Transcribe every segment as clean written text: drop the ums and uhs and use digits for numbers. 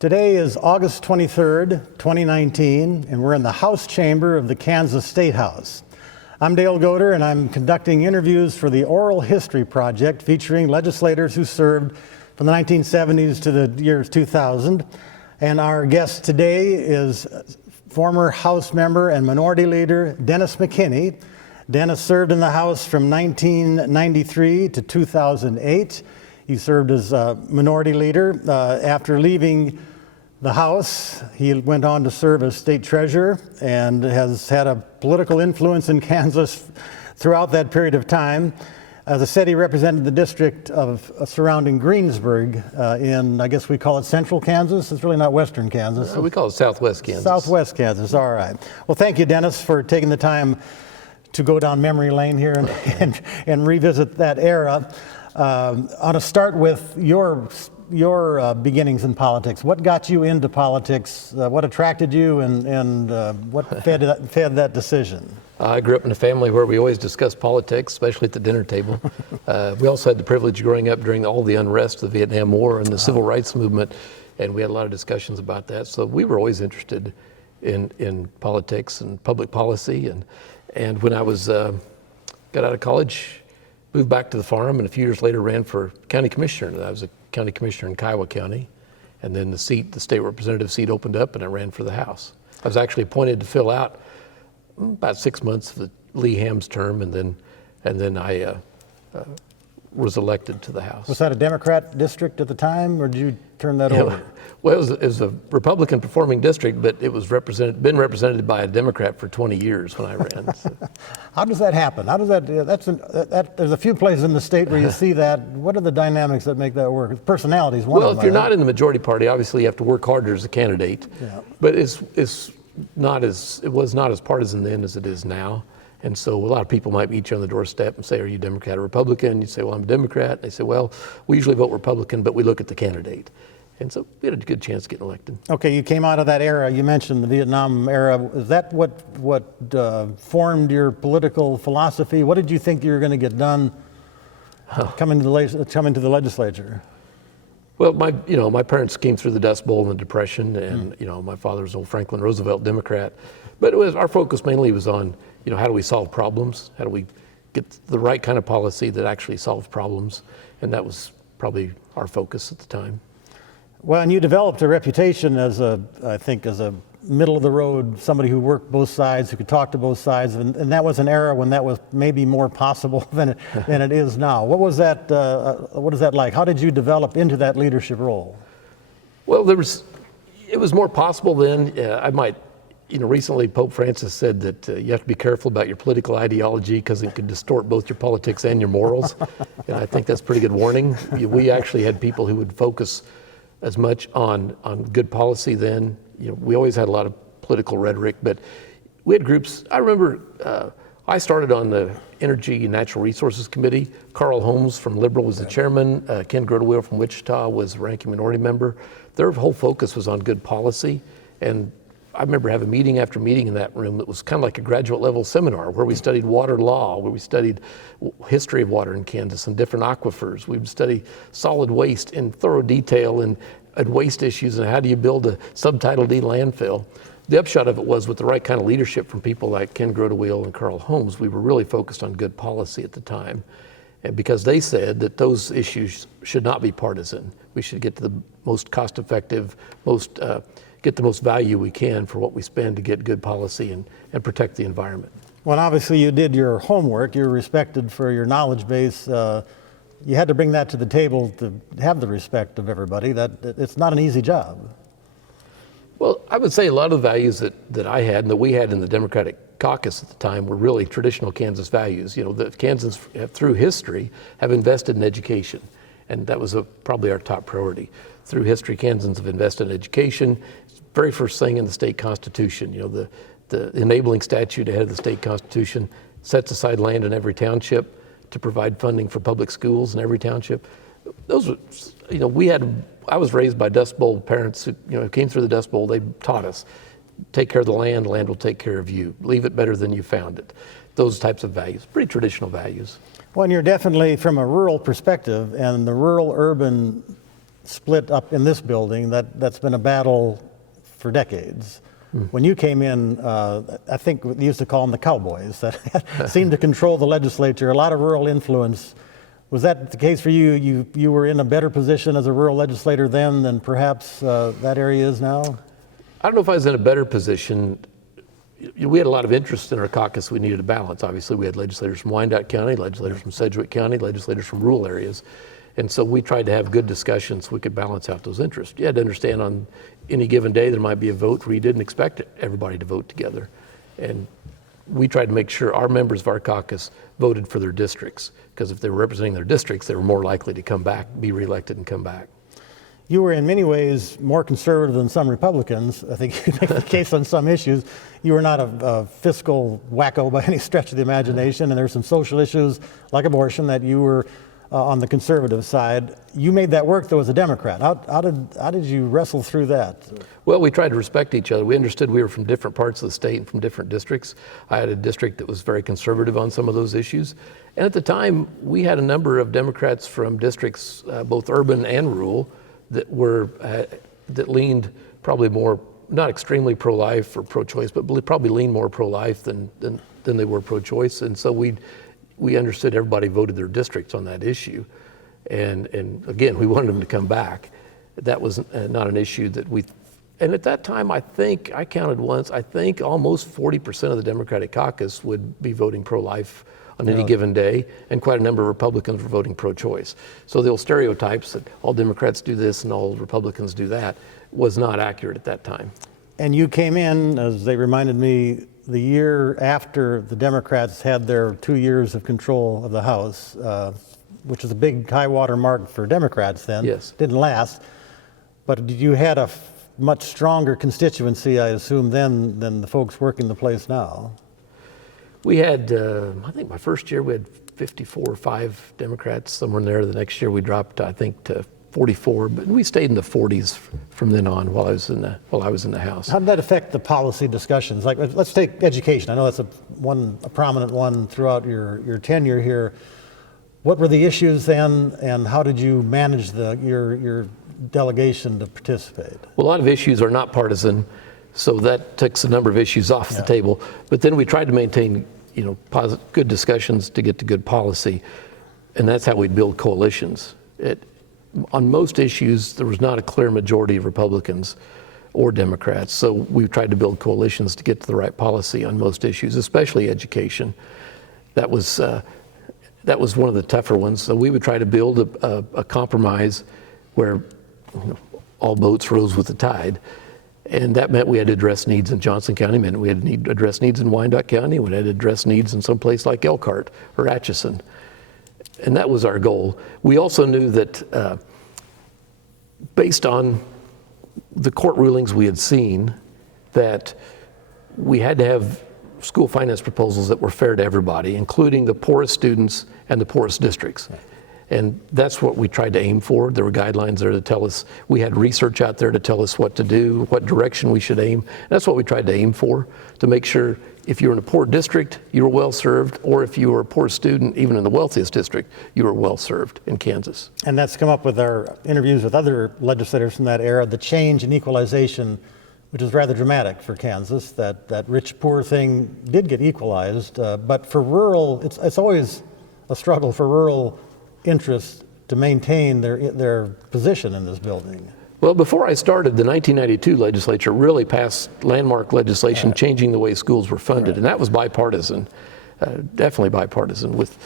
Today is August 23rd, 2019, and we're in the House chamber of the Kansas State House. I'm Dale Goder, and I'm conducting interviews for the Oral History Project featuring legislators who served from the 1970s to the years 2000. And our guest today is former House member and Minority Leader Dennis McKinney. Dennis served in the House from 1993 to 2008. He served as Minority Leader. After leaving the House, he went on to serve as State Treasurer and has had a political influence in Kansas throughout that period of time. As I said, he represented the district of surrounding Greensburg in, I guess we call it Central Kansas. It's really not Western Kansas. We call it Southwest Kansas. Southwest Kansas, all right. Well, thank you, Dennis, for taking the time to go down memory lane here and revisit that era. I want to start with your beginnings in politics. What got you into politics? What attracted you, and what fed that decision? I grew up in a family where we always discussed politics, especially at the dinner table. We also had the privilege of growing up during all the unrest of the Vietnam War and the Civil Rights Movement, and we had a lot of discussions about that. So we were always interested in politics and public policy. And when I got out of college, moved back to the farm, and a few years later ran for county commissioner. I was a county commissioner in Kiowa County, and then the state representative seat opened up, and I ran for the House. I was actually appointed to fill out about 6 months of Lee Ham's term, and then I was elected to the House. Was that a Democrat district at the time, or did you turn that over? Well, it was a Republican performing district, but it was been represented by a Democrat for 20 years when I ran. So. How does that happen? How does that? There's a few places in the state where you see that. What are the dynamics that make that work? Personality is one of them. Well, if you're not in the majority party, obviously you have to work harder as a candidate. Yeah. But it was not as partisan then as it is now. And so a lot of people might meet you on the doorstep and say, "Are you Democrat or Republican?" You say, "Well, I'm a Democrat." And they say, "Well, we usually vote Republican, but we look at the candidate." And so we had a good chance of getting elected. Okay, you came out of that era. You mentioned the Vietnam era. Is that what formed your political philosophy? What did you think you were going to get done coming to the legislature? Well, my parents came through the Dust Bowl and the Depression, and my father was an old Franklin Roosevelt Democrat. But our focus mainly was on how do we solve problems? How do we get the right kind of policy that actually solves problems? And that was probably our focus at the time. Well, and you developed a reputation as a middle of the road, somebody who worked both sides, who could talk to both sides, and that was an era when that was maybe more possible than it is now. What was that? What is that like? How did you develop into that leadership role? Well, it was more possible then. Recently Pope Francis said that you have to be careful about your political ideology because it could distort both your politics and your morals. And I think that's a pretty good warning. We actually had people who would focus as much on good policy then. We always had a lot of political rhetoric, but we had groups. I remember I started on the Energy and Natural Resources Committee. Carl Holmes from Liberal was the chairman. Ken Grotewiel from Wichita was the ranking minority member. Their whole focus was on good policy. And I remember having meeting after meeting in that room that was kind of like a graduate level seminar where we studied water law, where we studied history of water in Kansas and different aquifers. We would study solid waste in thorough detail and waste issues and how do you build a Subtitle D landfill. The upshot of it was with the right kind of leadership from people like Ken Grotewiel and Carl Holmes, we were really focused on good policy at the time. And because they said that those issues should not be partisan. We should get to the most cost effective, get the most value we can for what we spend to get good policy and protect the environment. Well, obviously you did your homework. You're respected for your knowledge base. You had to bring that to the table to have the respect of everybody. It's not an easy job. Well, I would say a lot of the values that I had and that we had in the Democratic caucus at the time were really traditional Kansas values. The Kansans through history have invested in education, and that was probably our top priority. Through history, Kansans have invested in education. Very first thing in the state constitution, the enabling statute ahead of the state constitution sets aside land in every township to provide funding for public schools in every township. Those were, I was raised by Dust Bowl parents who came through the Dust Bowl. They taught us, take care of the land will take care of you. Leave it better than you found it. Those types of values, pretty traditional values. Well, and you're definitely from a rural perspective, and the rural-urban split up in this building, that's been a battle for decades. When you came in, I think they used to call them the cowboys that seemed to control the legislature, a lot of rural influence. Was that the case for you? You were in a better position as a rural legislator then than perhaps that area is now? I don't know if I was in a better position. We had a lot of interest in our caucus. We needed a balance. Obviously, we had legislators from Wyandotte County, legislators from Sedgwick County, legislators from rural areas. And so we tried to have good discussions so we could balance out those interests. You had to understand on any given day there might be a vote where you didn't expect everybody to vote together. And we tried to make sure our members of our caucus voted for their districts, because if they were representing their districts, they were more likely to come back, be reelected and come back. You were in many ways more conservative than some Republicans. I think you make the case on some issues. You were not a fiscal wacko by any stretch of the imagination, and there's some social issues like abortion that you were on the conservative side. You made that work though as a Democrat. How did you wrestle through that? Well, we tried to respect each other. We understood we were from different parts of the state and from different districts. I had a district that was very conservative on some of those issues. And at the time, we had a number of Democrats from districts, both urban and rural, that were that leaned probably more, not extremely pro-life or pro-choice, but probably leaned more pro-life than they were pro-choice. And so we understood everybody voted their districts on that issue. And again, we wanted them to come back. That was not an issue that we, and at that time, I think, I counted once, I think almost 40% of the Democratic caucus would be voting pro-life on any given day, and quite a number of Republicans were voting pro-choice. So the old stereotypes that all Democrats do this and all Republicans do that was not accurate at that time. And you came in, as they reminded me, the year after the Democrats had their 2 years of control of the House, which is a big high water mark for Democrats then. Yes. Didn't last. But you had a much stronger constituency, I assume, then than the folks working the place now. We had, I think my first year we had 54 or 5 Democrats, somewhere in there. The next year we dropped, I think, to 44, but we stayed in the 40s from then on while I was in the House. How did that affect the policy discussions? Like, let's take education. I know that's a prominent one throughout your tenure here. What were the issues then, and how did you manage your delegation to participate? Well, a lot of issues are not partisan, so that takes a number of issues off the table. But then we tried to maintain, good discussions to get to good policy, and that's how we'd build coalitions. On most issues, there was not a clear majority of Republicans or Democrats, so we tried to build coalitions to get to the right policy on most issues, especially education. That was one of the tougher ones. So we would try to build a compromise where all boats rose with the tide. And that meant we had to address needs in Johnson County, meant we had to address needs in Wyandotte County, we had to address needs in some place like Elkhart or Atchison. And that was our goal. We also knew that based on the court rulings we had seen, that we had to have school finance proposals that were fair to everybody, including the poorest students and the poorest districts. And that's what we tried to aim for. There were guidelines there to tell us, we had research out there to tell us what to do, what direction we should aim. And that's what we tried to aim for, to make sure if you were in a poor district, you were well served, or if you were a poor student, even in the wealthiest district, you were well served in Kansas. And that's come up with our interviews with other legislators from that era, the change in equalization, which is rather dramatic for Kansas, that rich-poor thing did get equalized, but for rural, it's always a struggle for rural interests to maintain their position in this building. Well, before I started, the 1992 legislature really passed landmark legislation changing the way schools were funded, and that was bipartisan, definitely bipartisan, with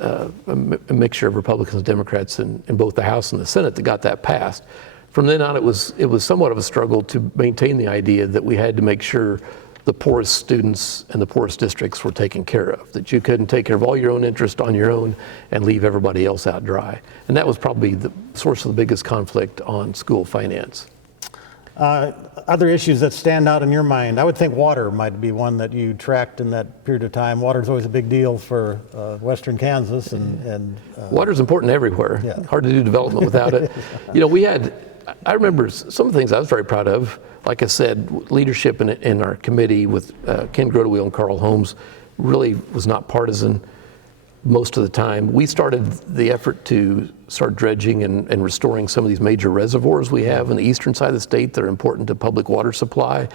a mixture of Republicans and Democrats in both the House and the Senate that got that passed. From then on, it was somewhat of a struggle to maintain the idea that we had to make sure the poorest students and the poorest districts were taken care of, that you couldn't take care of all your own interest on your own and leave everybody else out dry. And that was probably the source of the biggest conflict on school finance. Other issues that stand out in your mind, I would think water might be one that you tracked in that period of time. Water is always a big deal for western Kansas. Water's important everywhere. Yeah. Hard to do development without it. I remember some of the things I was very proud of. Like I said, leadership in our committee with Ken Grotewiel and Holmes really was not partisan. most of the time. We started the effort to start dredging and restoring some of these major reservoirs we have on the eastern side of the state that are important to public water supply.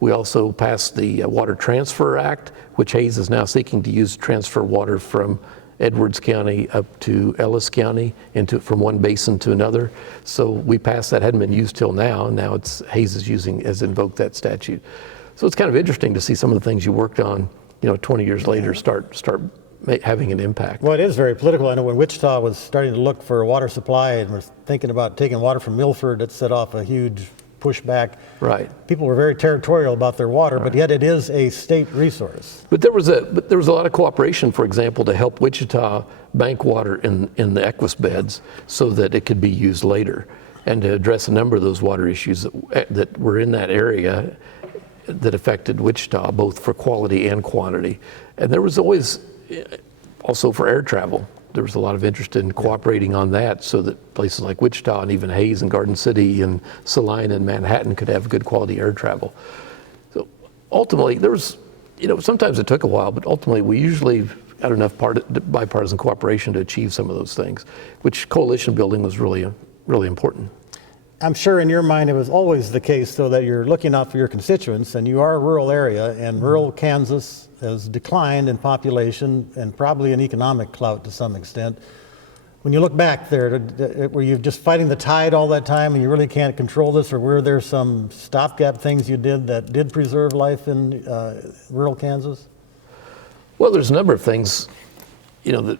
We also passed the Water Transfer Act, which Hayes is now seeking to use transfer water from Edwards County up to Ellis County from one basin to another. So we passed that, hadn't been used till now, and now Hayes has invoked that statute. So it's kind of interesting to see some of the things you worked on, 20 years later start having an impact. Well, it is very political. I know when Wichita was starting to look for a water supply and was thinking about taking water from Milford, it set off a huge pushback. Right. People were very territorial about their water, but yet it is a state resource. But there was a lot of cooperation, for example, to help Wichita bank water in the Equus beds so that it could be used later, and to address a number of those water issues that were in that area that affected Wichita, both for quality and quantity. And there was always, also for air travel, there was a lot of interest in cooperating on that so that places like Wichita and even Hayes and Garden City and Salina and Manhattan could have good quality air travel. So ultimately, there was, sometimes it took a while, but ultimately we usually got enough bipartisan cooperation to achieve some of those things, which coalition building was really important. I'm sure in your mind it was always the case, though, that you're looking out for your constituents, and you are a rural area, and rural Kansas has declined in population and probably in economic clout to some extent. When you look back there, were you just fighting the tide all that time and you really can't control this, or were there some stopgap things you did that did preserve life in rural Kansas? Well, there's a number of things, a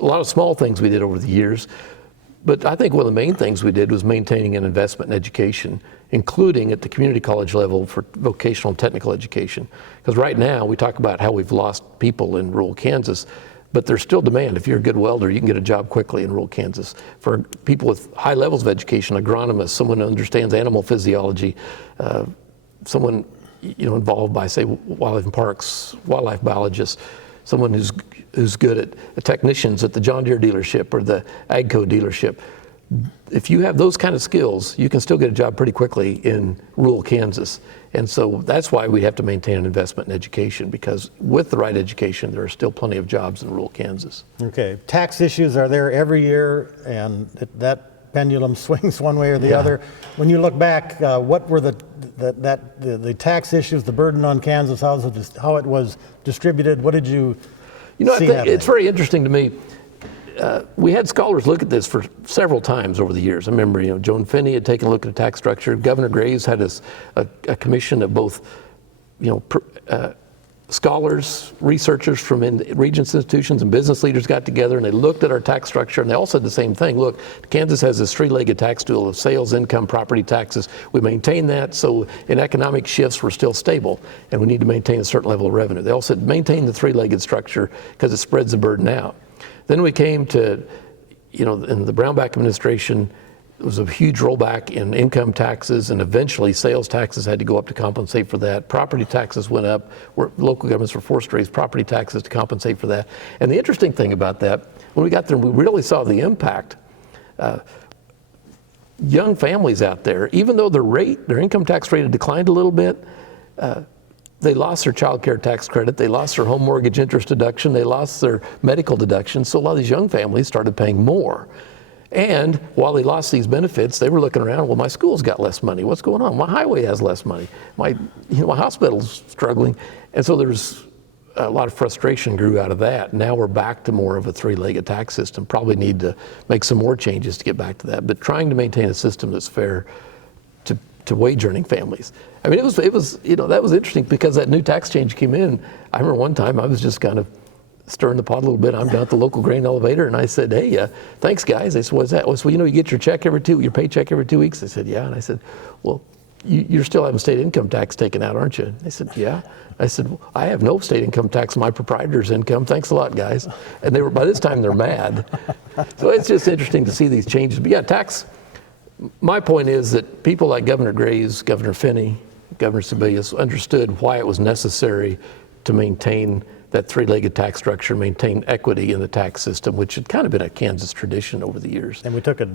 lot of small things we did over the years. But I think one of the main things we did was maintaining an investment in education, including at the community college level for vocational and technical education. Because right now we talk about how we've lost people in rural Kansas, but there's still demand. If you're a good welder, you can get a job quickly in rural Kansas. For people with high levels of education, agronomists, someone who understands animal physiology, someone involved by, say, wildlife and parks, wildlife biologists, someone who's good at technicians at the John Deere dealership or the Agco dealership. If you have those kind of skills, you can still get a job pretty quickly in rural Kansas. And so that's why we have to maintain an investment in education, because with the right education, there are still plenty of jobs in rural Kansas. Okay, tax issues are there every year, and that pendulum swings one way or the other. When you look back, what were the tax issues, the burden on Kansas, how it was distributed? What did you see I think happening? it's very interesting to me. We had scholars look at this for several times over the years. I remember, Joan Finney had taken a look at the tax structure. Governor Graves had a commission of both, scholars, researchers from Regents institutions and business leaders got together and they looked at our tax structure, and they all said the same thing. Look, Kansas has this three-legged tax tool of sales, income, property taxes. We maintain that, so in economic shifts we're still stable, and we need to maintain a certain level of revenue. They all said maintain the three-legged structure because it spreads the burden out. Then we came to, in the Brownback administration, there was a huge rollback in income taxes, and eventually sales taxes had to go up to compensate for that. Property taxes went up. Local governments were forced to raise property taxes to compensate for that. And the interesting thing about that, when we got there, we really saw the impact. Young families out there, even though their income tax rate had declined a little bit, they lost their child care tax credit, they lost their home mortgage interest deduction, they lost their medical deduction. So a lot of these young families started paying more. And while they lost these benefits, they were looking around, well, my school's got less money. What's going on? My highway has less money. My hospital's struggling. And so there's a lot of frustration grew out of that. Now we're back to more of a three-legged tax system. Probably need to make some more changes to get back to that. But trying to maintain a system that's fair to wage earning families. I mean, it was that was interesting because that new tax change came in. I remember one time I was just kind of stirring the pot a little bit. I'm down at the local grain elevator, and I said, "Hey, thanks, guys." They said, "What's that?" Well, so, you get your paycheck every 2 weeks. I said, "Yeah." And I said, "Well, you're still having state income tax taken out, aren't you?" They said, "Yeah." I said, well, "I have no state income tax on my proprietor's income. Thanks a lot, guys." And by this time they're mad. So it's just interesting to see these changes. But yeah, tax. My point is that people like Governor Graves, Governor Finney, Governor Sebelius understood why it was necessary to maintain that three-legged tax structure, maintain equity in the tax system, which had kind of been a Kansas tradition over the years. And we took a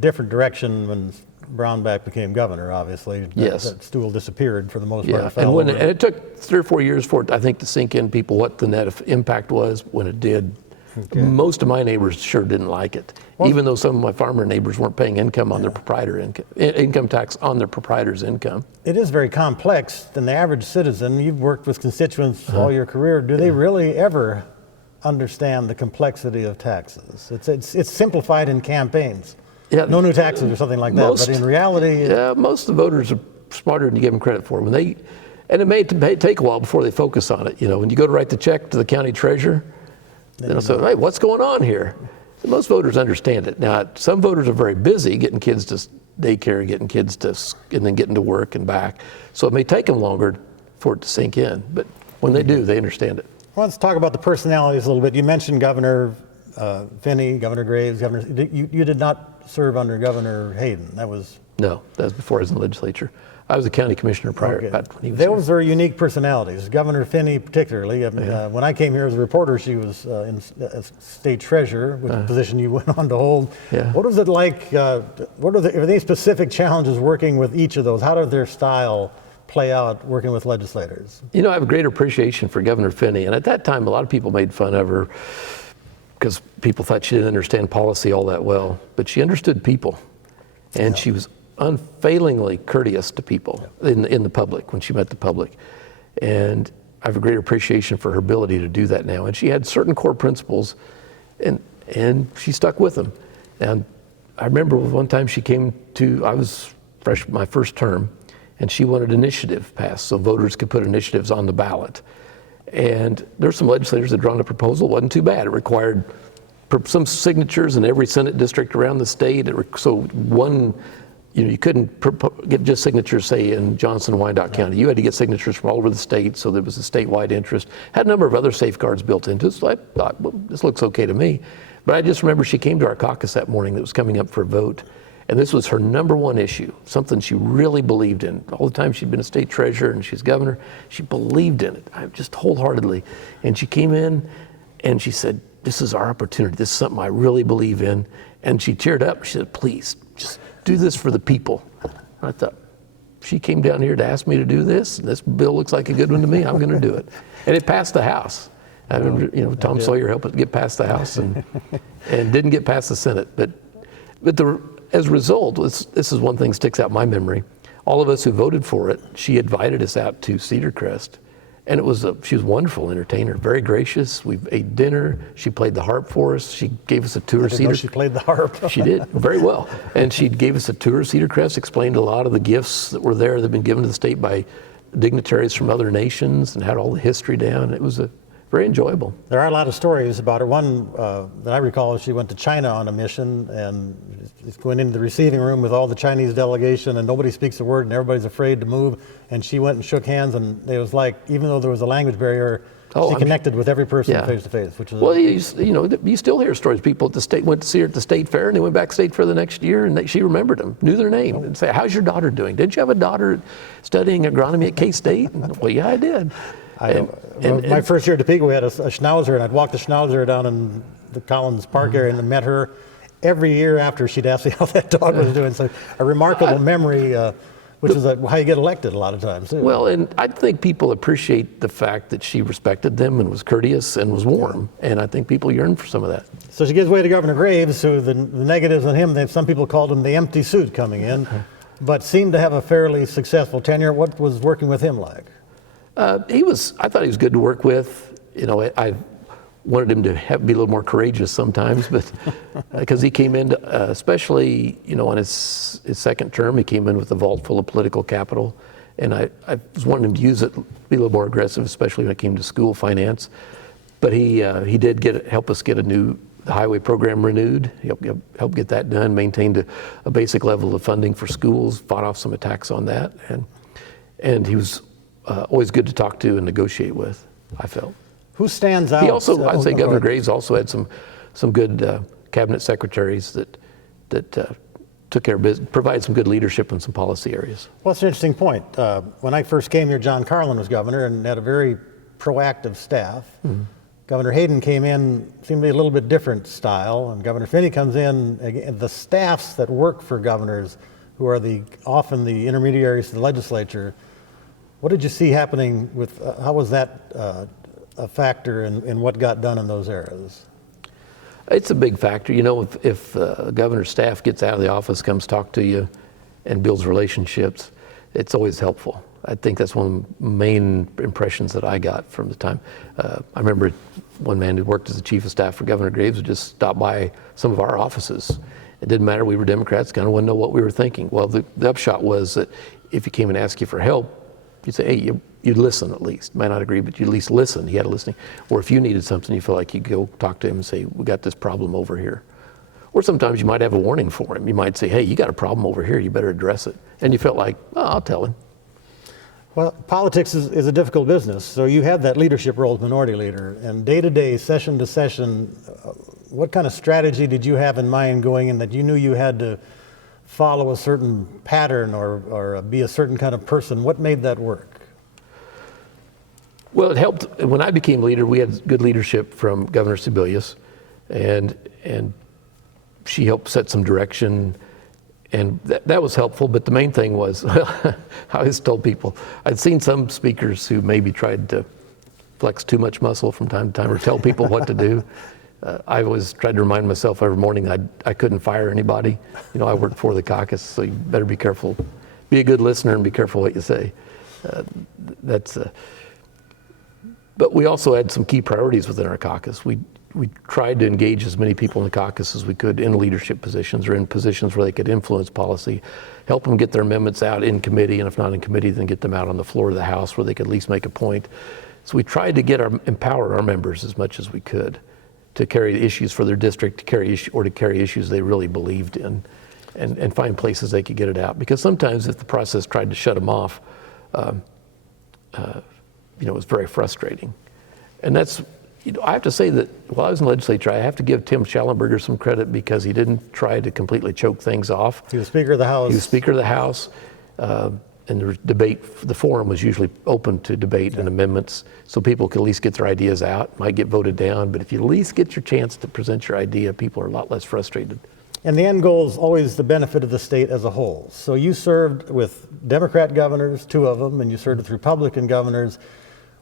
different direction when Brownback became governor, obviously. Yes. That stool disappeared for the most Yeah, part. It fell and over. it took 3 or 4 years for it, I think, to sink in people what the net impact was when it did. Okay. Most of my neighbors sure didn't like it, even though some of my farmer neighbors weren't paying income on their proprietor income tax on their proprietor's income. It is very complex. And the average citizen, you've worked with constituents all your career, do they really ever understand the complexity of taxes? It's simplified in campaigns. Yeah, No new taxes or something like that. But in reality, yeah, most of the voters are smarter than you give them credit for. And it may take a while before they focus on it. You know, when you go to write the check to the county treasurer, they'll say, "Hey, what's going on here?" So most voters understand it. Now, some voters are very busy getting kids to daycare, getting kids and then getting to work and back. So it may take them longer for it to sink in. But when they do, they understand it. well, let's talk about the personalities a little bit. You mentioned Governor Finney, Governor Graves, you did not serve under Governor Hayden. That was before I was in the legislature. I was a county commissioner prior. okay. About when he was here. Those are unique personalities. Governor Finney, particularly. When I came here as a reporter, she was as state treasurer, which is a position you went on to hold. Yeah. What was it like? Are there any specific challenges working with each of those? How did their style play out working with legislators? You know, I have a great appreciation for Governor Finney, and at that time, a lot of people made fun of her because people thought she didn't understand policy all that well. But she understood people, and she was unfailingly courteous to people in the public when she met the public. And I have a great appreciation for her ability to do that now. And she had certain core principles, and she stuck with them. And I remember one time she came to, I was my first term, and she wanted initiative passed so voters could put initiatives on the ballot. And there's some legislators that drawn a proposal. It wasn't too bad. It required some signatures in every Senate district around the state. You couldn't get just signatures, say, in Johnson and Wyandotte County. You had to get signatures from all over the state, so there was a statewide interest. Had a number of other safeguards built into it, so I thought, well, this looks okay to me. But I just remember she came to our caucus that morning that was coming up for a vote, and this was her number one issue, something she really believed in. All the time she'd been a state treasurer and she's governor, she believed in it, just wholeheartedly. And she came in and she said, "This is our opportunity. This is something I really believe in." And she teared up. She said, "Please, just do this for the people." And I thought, she came down here to ask me to do this. This bill looks like a good one to me. I'm going to do it. And it passed the House. I remember, Tom Sawyer helped it get past the House and didn't get past the Senate. But as a result, this is one thing that sticks out in my memory. All of us who voted for it, she invited us out to Cedar Crest. And she was a wonderful entertainer, very gracious. We ate dinner. She played the harp for us. She gave us a tour of Cedar. She played the harp. She did very well, and she gave us a tour of Cedar Crest. Explained a lot of the gifts that were there that had been given to the state by dignitaries from other nations, and had all the history down. It was very enjoyable. There are a lot of stories about her. One that I recall is she went to China on a mission and is going into the receiving room with all the Chinese delegation, and nobody speaks a word and everybody's afraid to move. And she went and shook hands, and it was like, even though there was a language barrier, she connected with every person face to face. Which was you still hear stories. People at the state went to see her at the state fair, and they went back to state fair the next year, and she remembered them, knew their name, and say, "How's your daughter doing? Didn't you have a daughter studying agronomy at K-State?" Well, yeah, I did. My first year at Topeka, we had a schnauzer, and I'd walk the schnauzer down in the Collins Park area and met her every year after. She'd ask me how that dog was doing. So a remarkable memory, which is how you get elected a lot of times, too. Well, and I think people appreciate the fact that she respected them and was courteous and was warm. And I think people yearn for some of that. So she gives way to Governor Graves, who the negatives on him, some people called him the empty suit coming in, but seemed to have a fairly successful tenure. What was working with him like? I thought he was good to work with. I wanted him to be a little more courageous sometimes, but because he came in, especially, on his second term, he came in with a vault full of political capital. And I was wanting him to use it, be a little more aggressive, especially when it came to school finance. But he did help us get the highway program renewed. He helped get that done, maintained a basic level of funding for schools, fought off some attacks on that. And he was always good to talk to and negotiate with, I felt. Who stands out? He also, I'd say Governor Graves also had some good cabinet secretaries that took care of business, provided some good leadership in some policy areas. Well, that's an interesting point. When I first came here, John Carlin was governor and had a very proactive staff. Mm-hmm. Governor Hayden came in, seemed to be a little bit different style, and Governor Finney comes in. Again, the staffs that work for governors who are often the intermediaries to the legislature, what did you see happening with, how was that a factor in what got done in those eras? It's a big factor. You know, if governor's staff gets out of the office, comes talk to you, and builds relationships, it's always helpful. I think that's one of the main impressions that I got from the time. I remember one man who worked as the chief of staff for Governor Graves would just stop by some of our offices. It didn't matter, we were Democrats, kind of wanted to know what we were thinking. Well, the upshot was that if he came and asked you for help, you'd say, hey, you'd listen at least. Might not agree, but you'd at least listen. He had a listening. Or if you needed something, you feel like you'd go talk to him and say, we got this problem over here. Or sometimes you might have a warning for him. You might say, hey, you got a problem over here, you better address it. And you felt like, oh, I'll tell him. Well, politics is a difficult business, so you had that leadership role as minority leader. And day to day, session to session, what kind of strategy did you have in mind going in that you knew you had to follow a certain pattern or be a certain kind of person? What made that work? Well, it helped. When I became leader, we had good leadership from Governor Sebelius, and she helped set some direction. And that was helpful, but the main thing was, I always told people, I'd seen some speakers who maybe tried to flex too much muscle from time to time or tell people what to do. I always tried to remind myself every morning I couldn't fire anybody. You know, I worked for the caucus, so you better be careful. Be a good listener and be careful what you say. But we also had some key priorities within our caucus. We tried to engage as many people in the caucus as we could in leadership positions or in positions where they could influence policy, help them get their amendments out in committee, and if not in committee, then get them out on the floor of the House where they could at least make a point. So we tried to empower our members as much as we could to carry issues for their district, to carry issues they really believed in, and find places they could get it out. Because sometimes if the process tried to shut them off, it was very frustrating. And that's, I have to say that while I was in the legislature, I have to give Tim Shallenburger some credit because he didn't try to completely choke things off. He was Speaker of the House. He was Speaker of the House, and the debate, the forum was usually open to debate and amendments, so people could at least get their ideas out. Might get voted down, but if you at least get your chance to present your idea, people are a lot less frustrated. And the end goal is always the benefit of the state as a whole. So you served with Democrat governors, 2 of them, and you served with Republican governors.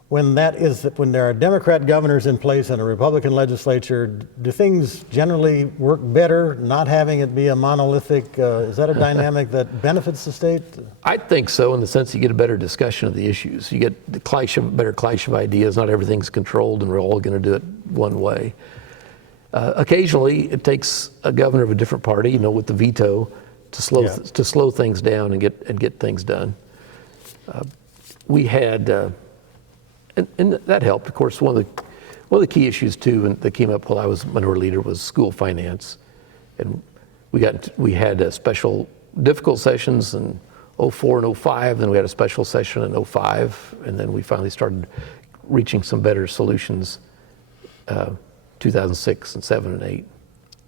When there are Democrat governors in place and a Republican legislature, do things generally work better, not having it be a monolithic? Is that a dynamic that benefits the state? I think so, in the sense you get a better discussion of the issues. You get the better clash of ideas. Not everything's controlled, and we're all going to do it one way. Occasionally, it takes a governor of a different party, with the veto, to slow things down and get things done. We had. And that helped. Of course, one of the key issues too, that came up while I was minority leader, was school finance, and we had special difficult sessions in 04 and 05. Then we had a special session in 05, and then we finally started reaching some better solutions. 2006 and 7 and 8.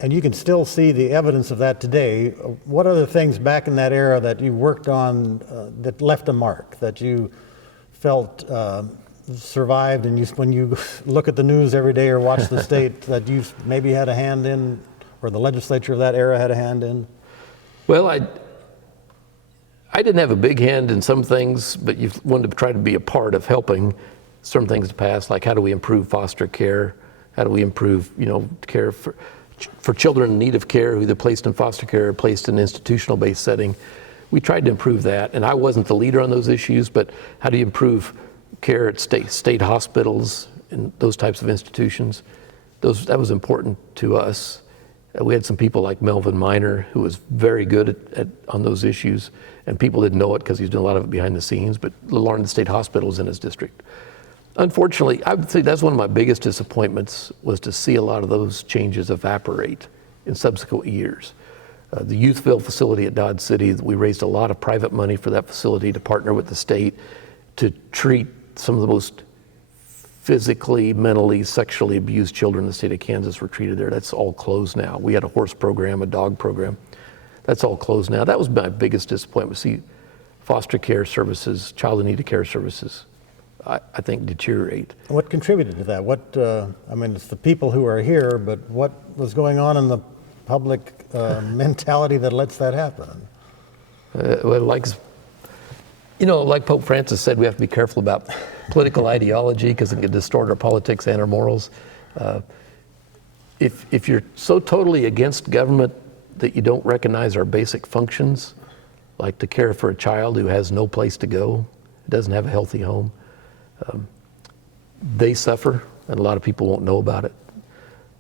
And you can still see the evidence of that today. What are the things back in that era that you worked on that left a mark, that you felt survived, and when you look at the news every day or watch the state, that you maybe had a hand in, or the legislature of that era had a hand in? Well, I didn't have a big hand in some things, but you wanted to try to be a part of helping certain things to pass, like how do we improve foster care? How do we improve, care for children in need of care, who they're placed in foster care or placed in an institutional-based setting? We tried to improve that, and I wasn't the leader on those issues, but how do you improve care at state hospitals and those types of institutions? That was important to us. We had some people like Melvin Minor, who was very good on those issues, and people didn't know it because he was doing a lot of it behind the scenes, but Larned State Hospital is in his district. Unfortunately, I would say that's one of my biggest disappointments, was to see a lot of those changes evaporate in subsequent years. The Youthville facility at Dodge City, we raised a lot of private money for that facility to partner with the state to treat some of the most physically, mentally, sexually abused children in the state of Kansas were treated there. That's all closed now. We had a horse program, a dog program. That's all closed now. That was my biggest disappointment, see foster care services, child in need of care services, I think, deteriorate. What contributed to that? It's the people who are here, but what was going on in the public mentality that lets that happen? Like Pope Francis said, we have to be careful about political ideology because it can distort our politics and our morals. If you're so totally against government that you don't recognize our basic functions, like to care for a child who has no place to go, doesn't have a healthy home, they suffer, and a lot of people won't know about it.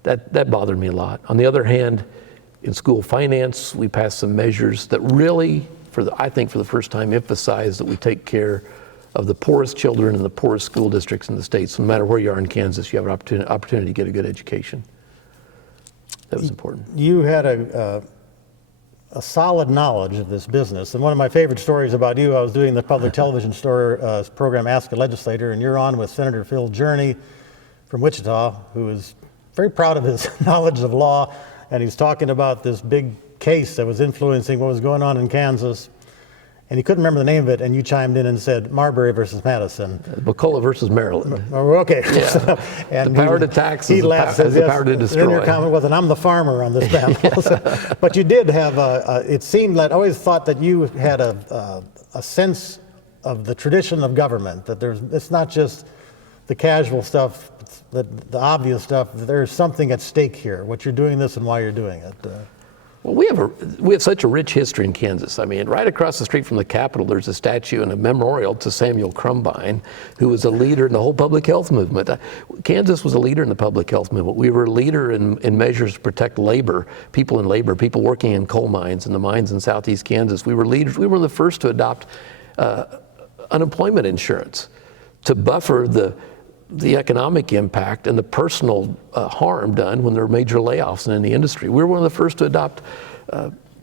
That bothered me a lot. On the other hand, in school finance, we passed some measures that really, I think for the first time, emphasize that we take care of the poorest children in the poorest school districts in the state. So no matter where you are in Kansas, you have an opportunity to get a good education. That was important. You had a solid knowledge of this business. And one of my favorite stories about you, I was doing the public television program Ask a Legislator, and you're on with Senator Phil Journey from Wichita, who is very proud of his knowledge of law, and he's talking about this big case that was influencing what was going on in Kansas. And he couldn't remember the name of it, and you chimed in and said Marbury versus Madison. McCullough versus Maryland. Oh, okay. Yeah. And the power to tax is the power to destroy. And your comment was, and I'm the farmer on this panel. Yeah. But you did have it seemed like I always thought that you had a sense of the tradition of government, that it's not just the casual stuff, the obvious stuff. There's something at stake here, what you're doing this and why you're doing it. Well, we have such a rich history in Kansas. I mean, right across the street from the Capitol, there's a statue and a memorial to Samuel Crumbine, who was a leader in the whole public health movement. Kansas was a leader in the public health movement. We were a leader in measures to protect labor, people working in coal mines and the mines in southeast Kansas. We were leaders. We were the first to adopt unemployment insurance to buffer the economic impact and the personal harm done when there were major layoffs in the industry. We were one of the first to adopt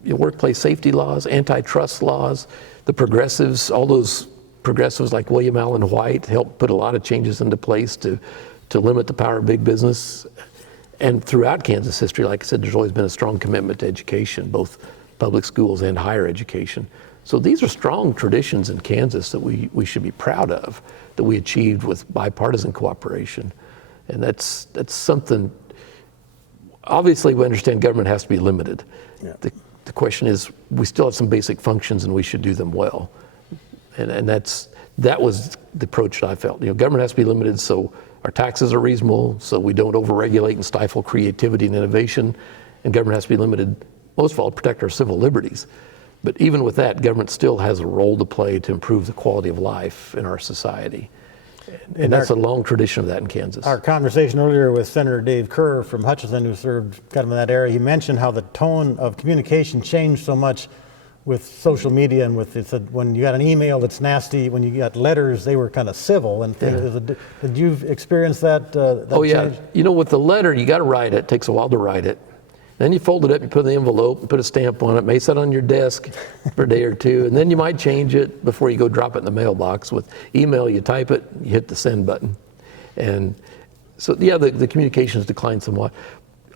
workplace safety laws, antitrust laws. The progressives, all those progressives like William Allen White helped put a lot of changes into place to limit the power of big business. And throughout Kansas history, like I said, there's always been a strong commitment to education, both public schools and higher education. So these are strong traditions in Kansas that we should be proud of, that we achieved with bipartisan cooperation. And that's something, obviously we understand government has to be limited. Yeah. The question is, we still have some basic functions and we should do them well. And that was the approach that I felt. Government has to be limited so our taxes are reasonable, so we don't overregulate and stifle creativity and innovation. And government has to be limited, most of all, to protect our civil liberties. But even with that, government still has a role to play to improve the quality of life in our society. And that's a long tradition of that in Kansas. Our conversation earlier with Senator Dave Kerr from Hutchinson, who served kind of in that area, he mentioned how the tone of communication changed so much with social media and when you got an email that's nasty, when you got letters, they were kind of civil. And did you experience that? Oh, yeah. Change? With the letter, you got to write it. It takes a while to write it. Then you fold it up, you put it in the envelope, and put a stamp on it. It may sit on your desk for a day or two, and then you might change it before you go drop it in the mailbox. With email, you type it, you hit the send button. And so, the communications declined somewhat.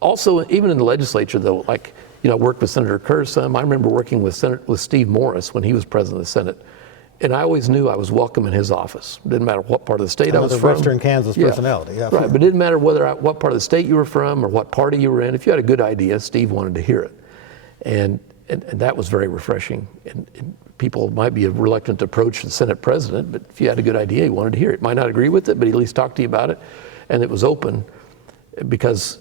Also, even in the legislature, though, I worked with Senator Kerr some. I remember working with Steve Morris when he was president of the Senate. And I always knew I was welcome in his office. It didn't matter what part of the state I was from. Western Kansas personality. Yeah. Right, but it didn't matter what part of the state you were from or what party you were in. If you had a good idea, Steve wanted to hear it. And that was very refreshing. And people might be reluctant to approach the Senate president, but if you had a good idea, he wanted to hear it. Might not agree with it, but he at least talked to you about it. And it was open because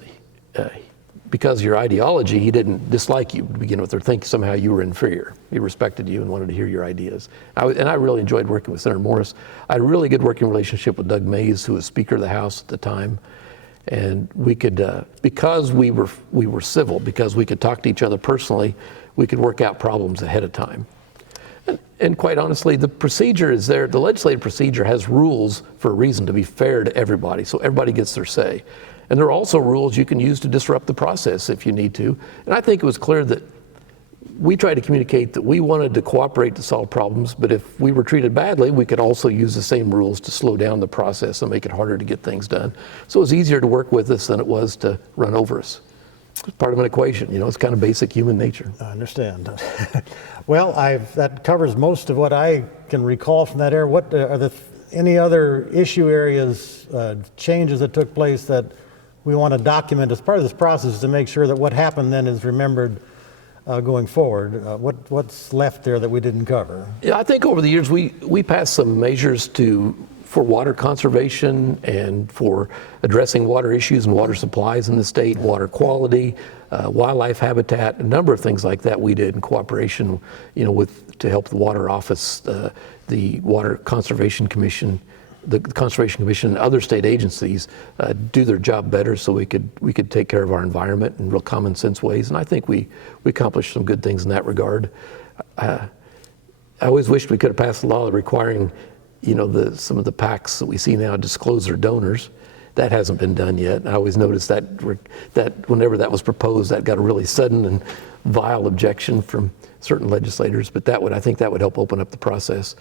your ideology, he didn't dislike you to begin with or think somehow you were inferior. He respected you and wanted to hear your ideas. And I really enjoyed working with Senator Morris. I had a really good working relationship with Doug Mays, who was Speaker of the House at the time. And we could, because we were civil, because we could talk to each other personally, we could work out problems ahead of time. And quite honestly, the procedure is there. The legislative procedure has rules for a reason, to be fair to everybody, so everybody gets their say. And there are also rules you can use to disrupt the process if you need to. And I think it was clear that we tried to communicate that we wanted to cooperate to solve problems, but if we were treated badly, we could also use the same rules to slow down the process and make it harder to get things done. So it was easier to work with us than it was to run over us. It's part of an equation, it's kind of basic human nature. I understand. Well, that covers most of what I can recall from that era. What are any other issue areas, changes that took place that we want to document as part of this process to make sure that what happened then is remembered going forward. What's left there that we didn't cover? Yeah, I think over the years we passed some measures for water conservation and for addressing water issues and water supplies in the state, water quality, wildlife habitat, a number of things like that we did in cooperation, to help the Water Office, the Water Conservation Commission, the Conservation Commission, and other state agencies do their job better, so we could take care of our environment in real common sense ways. And I think we accomplished some good things in that regard. I always wished we could have passed a law requiring, some of the PACs that we see now disclose their donors. That hasn't been done yet. I always noticed that whenever that was proposed, that got a really sudden and vile objection from certain legislators. But I think that would help open up the process.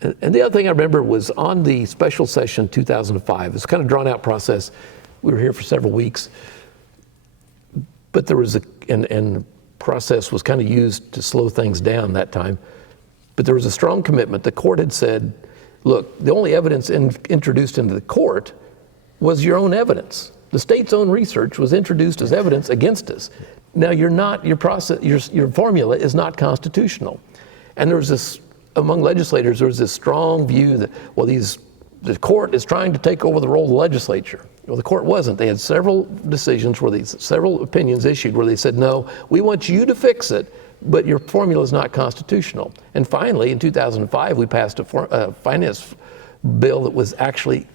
And the other thing I remember was on the special session 2005. It's kind of drawn out process. We were here for several weeks, but there was and the process was kind of used to slow things down that time. But there was a strong commitment. The court had said, look, the only evidence introduced into the court was your own evidence. The state's own research was introduced as evidence against us. Now your formula is not constitutional. And there was this, among legislators, there was this strong view that, the court is trying to take over the role of the legislature. Well, the court wasn't. They had several decisions several opinions issued where they said, no, we want you to fix it, but your formula is not constitutional. And finally, in 2005, we passed a finance bill that was actually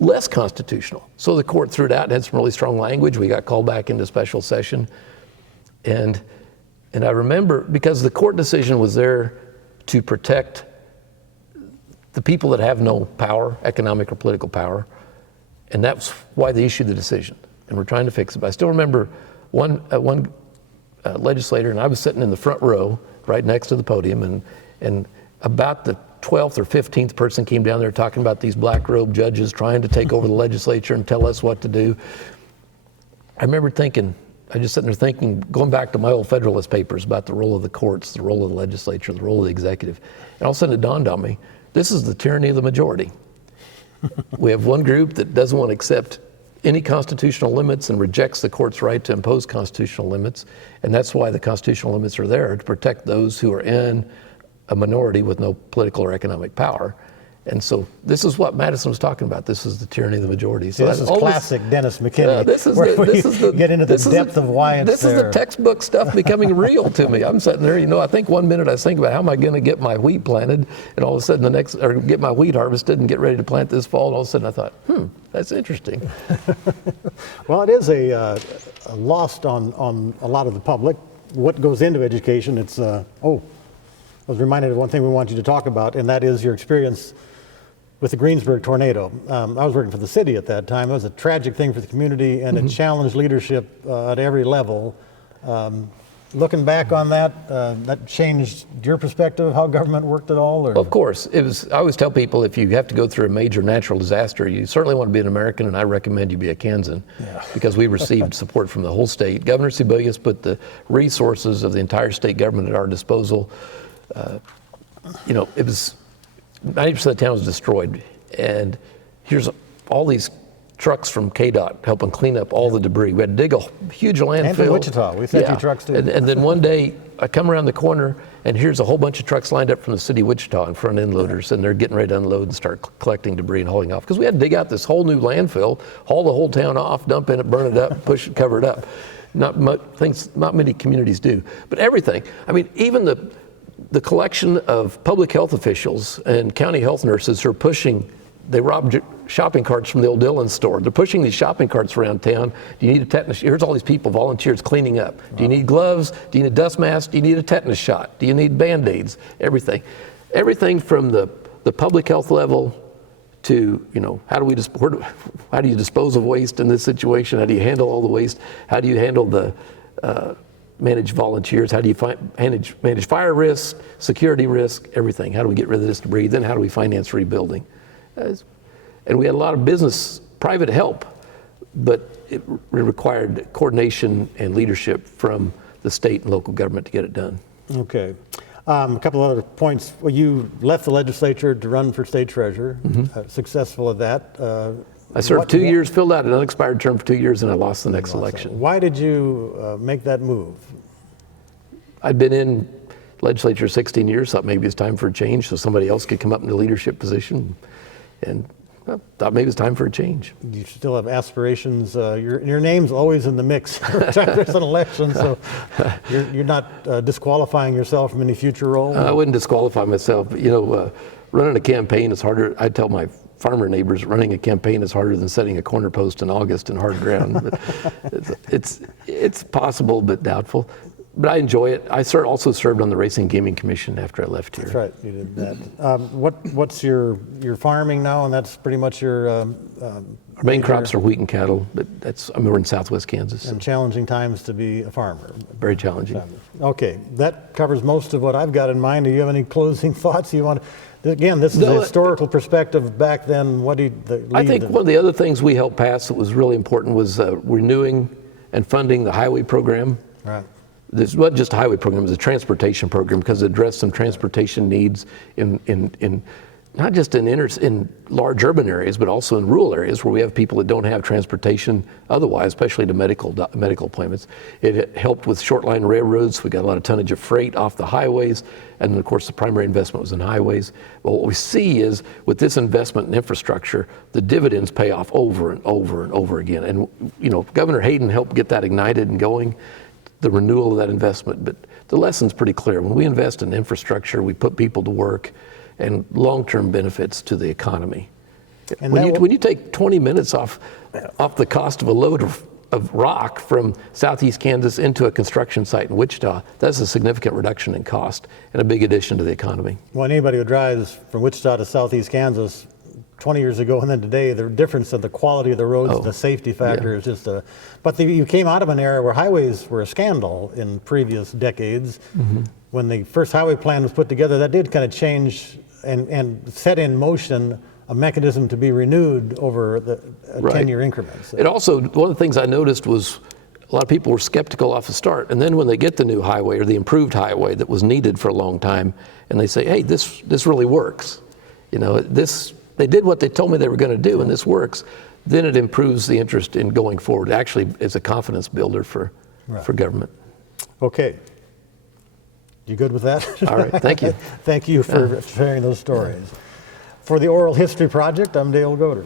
less constitutional. So the court threw it out and had some really strong language. We got called back into special session. And I remember, because the court decision was there to protect the people that have no power, economic or political power, and that's why they issued the decision. And we're trying to fix it. But I still remember one legislator, and I was sitting in the front row, right next to the podium, and about the 12th or 15th person came down there talking about these black robe judges trying to take over the legislature and tell us what to do. I remember I just sitting there thinking, going back to my old Federalist papers about the role of the courts, the role of the legislature, the role of the executive. And all of a sudden it dawned on me, this is the tyranny of the majority. We have one group that doesn't want to accept any constitutional limits and rejects the court's right to impose constitutional limits. And that's why the constitutional limits are there, to protect those who are in a minority with no political or economic power. And so this is what Madison was talking about. This is the tyranny of the majority. So this is classic Dennis McKinney. This is get into the depth of why it's there. This is the textbook stuff becoming real to me. I'm sitting there, I think one minute I was thinking about how am I going to get my wheat planted, and all of a sudden get my wheat harvested and get ready to plant this fall, and all of a sudden I thought, that's interesting. Well, it is a lost on a lot of the public. What goes into education, it's, I was reminded of one thing we want you to talk about, and that is your experience with the Greensburg tornado. I was working for the city at that time. It was a tragic thing for the community, and it challenged leadership at every level. Looking back on that, that changed your perspective of how government worked at all? Or? Of course. I always tell people, if you have to go through a major natural disaster, you certainly want to be an American, and I recommend you be a Kansan, because we received support from the whole state. Governor Sebelius put the resources of the entire state government at our disposal. It was 90% of the town was destroyed, and here's all these trucks from KDOT helping clean up all the debris. We had to dig a huge landfill. And from Wichita, we sent you trucks too. And then one day I come around the corner, and here's a whole bunch of trucks lined up from the city of Wichita and front end loaders, and they're getting ready to unload and start collecting debris and hauling off, because we had to dig out this whole new landfill, haul the whole town off, dump in it, burn it up, push it, cover it up. Not many communities do, but everything. I mean, even the collection of public health officials and county health nurses who are they robbed shopping carts from the old Dillon store. They're pushing these shopping carts around town. Do you need a tetanus? Here's all these people, volunteers cleaning up. Do you need gloves? Do you need a dust mask? Do you need a tetanus shot? Do you need Band-Aids? Everything. Everything from the public health level to, how do you dispose of waste in this situation? How do you handle all the waste? How do you handle manage volunteers? How do you manage fire risk, security risk, everything? How do we get rid of this debris? Then how do we finance rebuilding? And we had a lot of private help, but it required coordination and leadership from the state and local government to get it done. Okay. A couple of other points. Well, you left the legislature to run for state treasurer, successful at that. I served 2 years, filled out an unexpired term for 2 years, and I lost the next election. Why did you make that move? I'd been in legislature 16 years, thought maybe it's time for a change so somebody else could come up in the leadership position, and well, thought maybe it's time for a change. You still have aspirations. Your name's always in the mix every time there's an election, so you're not disqualifying yourself from any future role? I wouldn't disqualify myself. But, running a campaign is harder. I tell my farmer neighbors running a campaign is harder than setting a corner post in August in hard ground. But it's possible, but doubtful. But I enjoy it. I also served on the Racing Gaming Commission after I left here. That's right, you did that. What's your farming now, and that's pretty much your Our main crops are wheat and cattle, but we're in southwest Kansas. and challenging times to be a farmer. Very challenging. Okay, that covers most of what I've got in mind. Do you have any closing thoughts you want to? Again, this is a historical perspective back then. What do you I think one of the other things we helped pass that was really important was renewing and funding the highway program. Right. This wasn't just a highway program, it was a transportation program because it addressed some transportation needs in not just in large urban areas, but also in rural areas where we have people that don't have transportation otherwise, especially to medical appointments. It helped with short line railroads. We got a lot of tonnage of freight off the highways. And of course, the primary investment was in highways. But what we see is with this investment in infrastructure, the dividends pay off over and over and over again. And Governor Hayden helped get that ignited and going, the renewal of that investment. But the lesson's pretty clear. When we invest in infrastructure, we put people to work and long-term benefits to the economy. And when you take 20 minutes off the cost of a load of rock from southeast Kansas into a construction site in Wichita, that's a significant reduction in cost and a big addition to the economy. Well, anybody who drives from Wichita to southeast Kansas 20 years ago and then today, the difference in the quality of the roads, the safety factor is just but you came out of an era where highways were a scandal in previous decades. Mm-hmm. When the first highway plan was put together, that did kind of change and set in motion a mechanism to be renewed over the 10-year increments. It also, one of the things I noticed was a lot of people were skeptical off the start, and then when they get the new highway or the improved highway that was needed for a long time, and they say, hey, this really works. They did what they told me they were going to do, and this works. Then it improves the interest in going forward. Actually, it's a confidence builder for government. Okay. You good with that? All right, thank you. Thank you for sharing those stories. For the Oral History Project, I'm Dale Goder.